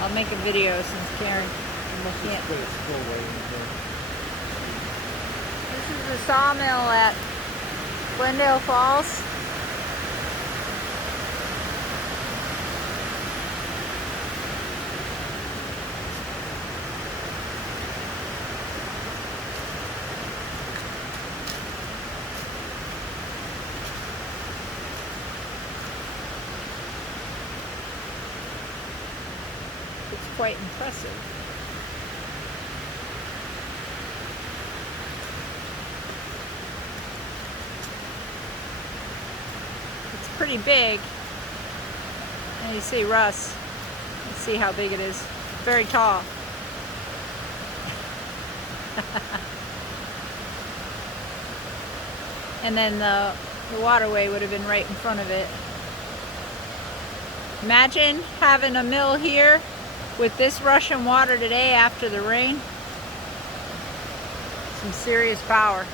I'll make a video since Karen can't. This is the sawmill at Glendale Falls. It's quite impressive. It's pretty big. And you see Russ. Let's see how big it is. Very tall. And then the waterway would have been right in front of it. Imagine having a mill here with this rushing water today after the rain. Some serious power.